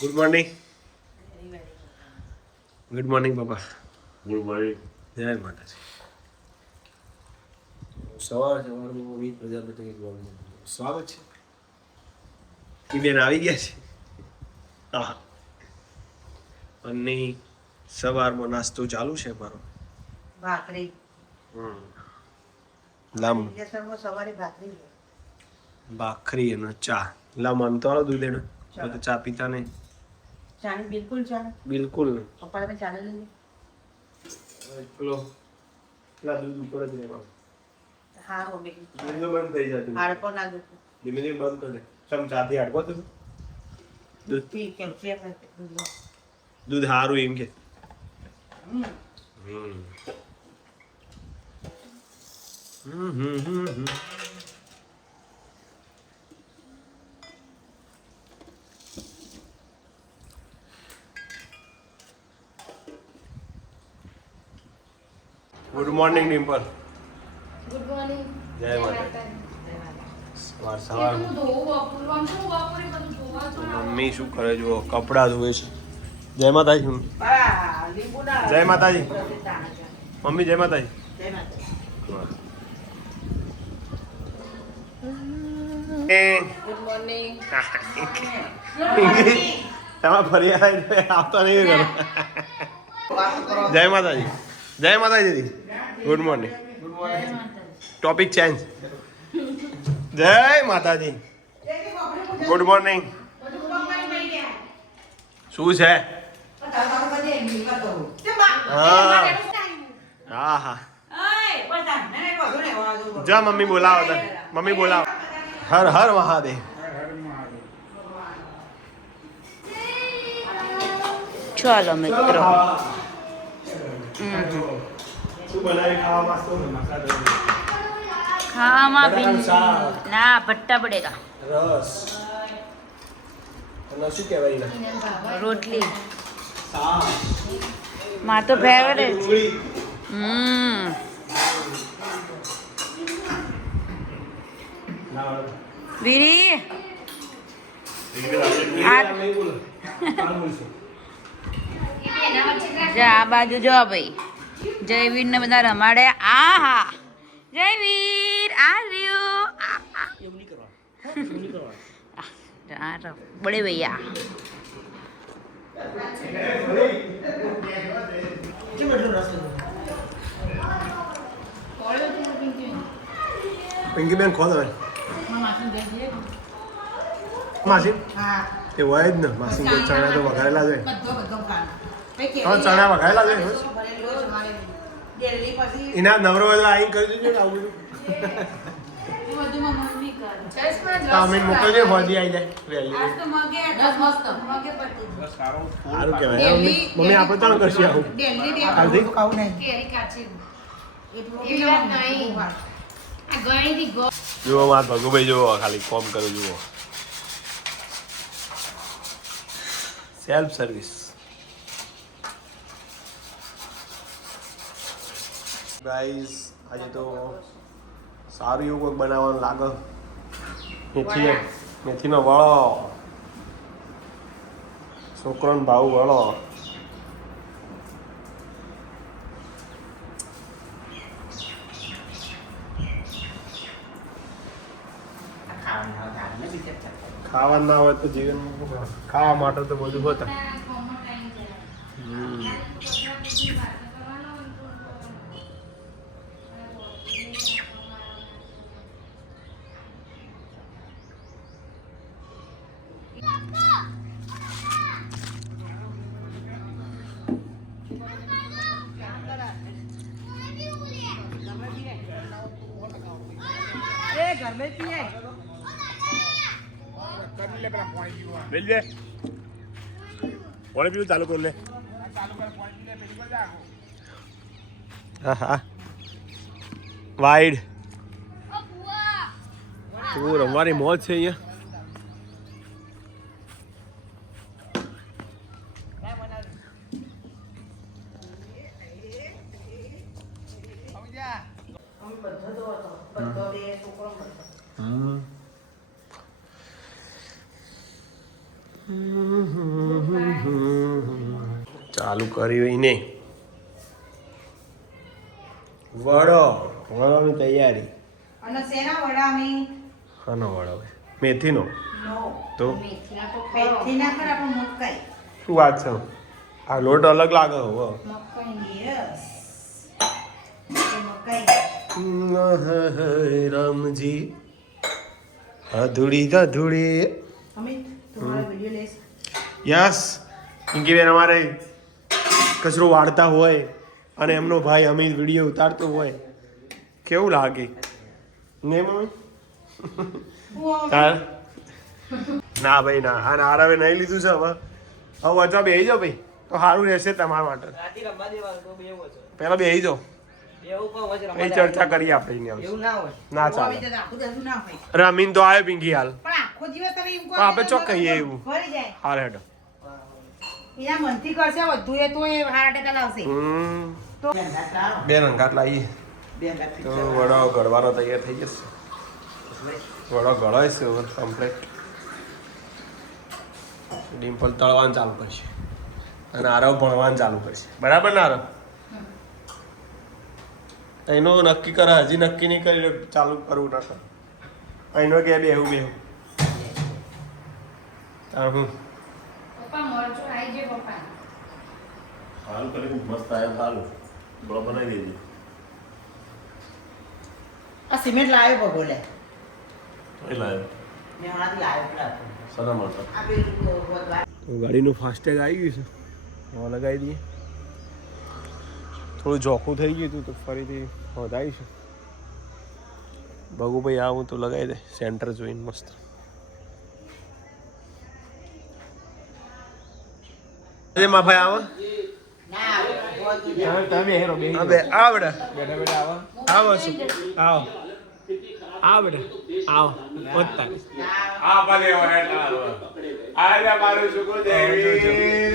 Good morning. Good morning બાપા. Good morning. જય માતાજી. સવારમાં વીજ પ્રજાપતિ સ્વાગત છે. એ બેન આવી ગયા છે. હા. અને સવારમાં નાસ્તો ચાલુ છે મારો. ભાખરી લામ સવારે ભાખરી ભાખરી અને ચા. લામ આમ તો દૂધ એને તો ચા પીતા નહીં. ચાને બિલકુલ ચાને બિલકુલ નહીં. પપ્પા તમે ચાને લઈ પેલો પેલા દૂધ ઉપર જ રહેવાનું. હા મમ્મી દૂધ બંધ થઈ જતું. હાડકો ના દુખ ધીમે ધીમે બંધ કરી દે. સમ ચાથી હાડકો તો દૂધ પી કેલ્શિયમ દૂધ સારું એમ કે. Good morning Dimple. Good morning. જય માતા. સવાર સવાર મમ્મી શું કરે જુઓ કપડાં ધોવે છે. જય માતાજી. જય માતાજી. મમ્મી જય માતાજી. Good morning. તમે ફરી આવતા નહીં કરો. જય માતાજી. જય માતાજી દીદી. Good morning. Topic change. જય માતાજી. Good morning. શું છે? હા હા જા મમ્મી બોલાવો તા. મમ્મી બોલાવો. હર હર મહાદેવ. ચાલો મિત્રો. શું બનાવી ખાવા ખાવામાં ના ભટ્ટા પડેગા. રસ અને શું કહેવાય રોટલી માં તો ફેવરેટ. વીરી જા આ બાજુ જો ભાઈ જયવીર ને બધા રમાડે. આ હા જયવીર આ રહ્યું. બડે ભૈયા પિંકી બેન ખોલ હવે. માસી એ હોય જ ને. માસી કે ચણા તો વઘારેલા છે. ચણા વઘારેલા છે. એના નવરો બધો આઈ કરી દેજો ને આવું બધું. અમે મોકલજો હોજી આવી જાય વહેલી. સારું કહેવાય. મમ્મી આપણે ત્રણ કરશે આવું. જુઓ માર ભગુભાઈ જુઓ ખાલી કોમ કરો જુઓ. Self service. ગાઈઝ આજે તો સારું એવું કંઈક બનાવવાનું લાગે. મેથીનો વળો. છોકરાનો ભાવ વળો. ખાવા ના હોય તો જીવન ખાવા માટે તો બધું હોતા. બેલ દે. પાણી પીવું ચાલુ કર લે. હા હા વાઈડ તું રમવાની મોજ છે અહીંયા. ચાલુ કરી ને વડોની તૈયારી. અને શેના વડા અમે હાનો વડો? મેથીનો. તો મેથીના ખરા પણ મકાઈ. શું વાત છે? આ લોટ અલગ લાગે હવે. મકાઈ યસ મકાઈ. રામજી અધૂરી અધૂરી. અમિત તમારો વિડિયો લેસ. યસ પિંકીબેન અમારે કચરો વાળતા હોય અને એમનો ભાઈ અમિત વિડીયો ઉતારતો હોય કેવું લાગે ને મમ્મી? તાર ના ભાઈ ના. આ નારાવે નહીં લીધું છે હવે વચ્ચે બેસી જાઓ ભાઈ તો સારું રહેશે તમારા માટે. પહેલા બેસી જાઓ એ ચર્ચા કરીએ આપણે. ના ચાલે. રમીન તો આવ્યો પિંકી હાલ પણ આખો દિવસ તમે એમ કહો આપણે ચોક કહીએ એવું. ફરી જાય. હાલ હેડો. એના મનથી કરશે વધુ એ તો એ 8% લાવશે. બે રંગાટ લાવીએ તો વડો ગળવાનો તૈયાર થઈ જશે. વડો ગળાય છે કમ્પ્લીટ. ડિમ્પલ તળવાનું ચાલુ કરશે અને આરવ ભણવાનું ચાલુ કરશે. બરાબર ને આરવ? એનો નક્કી કરે, હજી નક્કી નહીં કરી ચાલુ કરવું ના કરે. એનો કે બેહું બેહું હું હાલ કરી મસ્ત આયા હાલું બળો બનાવી દેજો. આ સિમેન્ટ લાવ્યો બગોલે. એ લાવ્યો મેં હમણાંથી લાવ્યો સના માટે. આ પેલું ગાડીનું ફાસ્ટેગ આવી ગયું છે. હવે લગાવી દઈએ. થોડું જોખું થઈ ગયું હતું તો ફરીથી વધારીશું. ભગુભાઈ આવું તો લગાવી દે સેન્ટર જોઈને મસ્ત. માં ભાઈ આવો તમે હેરો બે આવડે બેઠા બેઠા આવો આવો શું આવો આવો બેટા આવો વધતા આ ભલે આયા મારું છોકરો જયવીર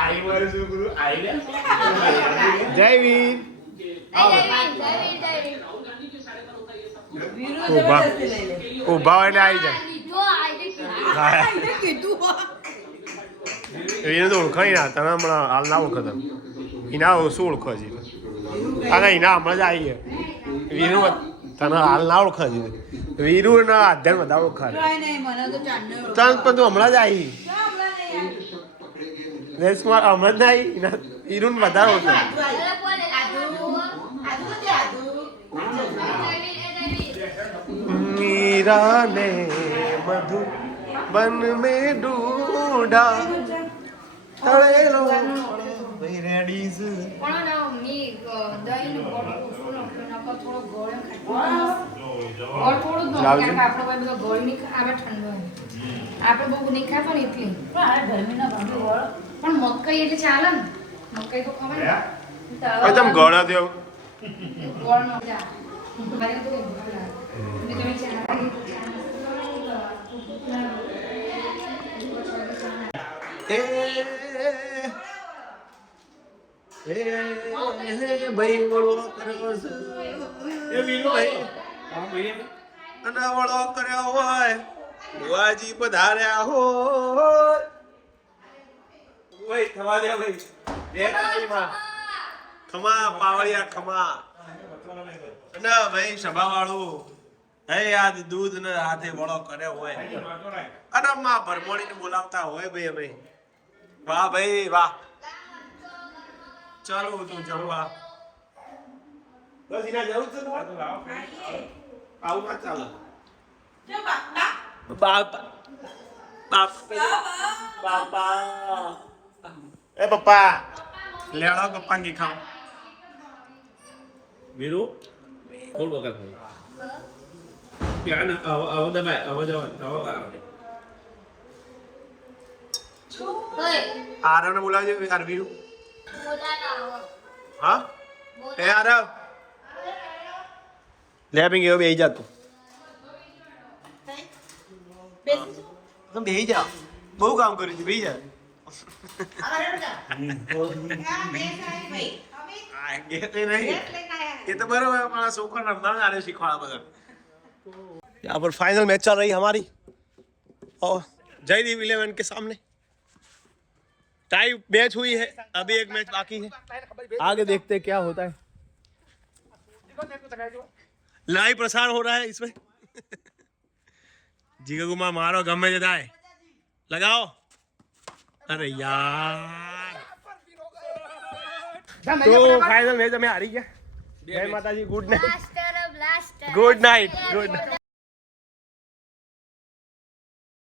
આઈ મારું છોકરો આઈ જયવીર ઉભા હોય ને આવી જાય. એને તો ઓળખાય ના તને હમણાં હાલ ના ઓળખતા એના શું ઓળખો છે? હા એના હમણાં જ આવી વીરુ તને હાલ ના ઓળખા છે. વીરુ ના આધ્યાન બધા ઓળખા ચાલ પણ તું હમણાં જ આવી રેસમાં હમણાં જ ના આવી એના વીરુ ને બધા ઓળખા. मीरा ने मधु बन में ढूंढा तड़ेलो रेडी से મકાઈ એટલે ચાલે ને મકાઈ તો ખવાય તમે ગળા દેવ ગોળ નો જા ભાઈ વળો કર્યો એ વીરુ ભાઈ અને વળો કર્યો હોય બુઆજી પધાર્યા હોય ભાઈ થવા દે ભાઈ ખમા પાવળિયા ખમા ના ભાઈ સભા વાળું હે યાદ દૂધ ને હાથે વળો કર્યો હોય અને માં ભરમોણી ને બોલાવતા હોય ભાઈ અમે. વાહ ભાઈ વાહ. ચાલો તું જમવા બસ એના જવું છે આવું ના ચાલે. એ પપ્પા લેડો પપ્પા કી ખાઓ વીરુ કોણ વખત ત્યાં આવો દબાય આવો જવા આરવ ને બોલાવજો આરવીનું. હા એ આરવ લે પિંકી હવે બેહી જા તું બેહી જા બહુ કામ કર્યું છે બેહી જા. ये तो बराबर हमारा सोकर रमदान आ रहे सिखवाड़ा बगैर. यहाँ पर फाइनल मैच चल रही है हमारी और जयदीप 11 के सामने टाई मैच हुई है, अभी एक मैच बाकी है, आगे देखते हैं क्या होता है। लाइव प्रसार हो रहा है इसमें। जीगा कुमार मारो गम में जताए लगाओ। अरे यार तो फाइनल मैच हमें हारी गया। जय Mata ji, good night, good night, good night.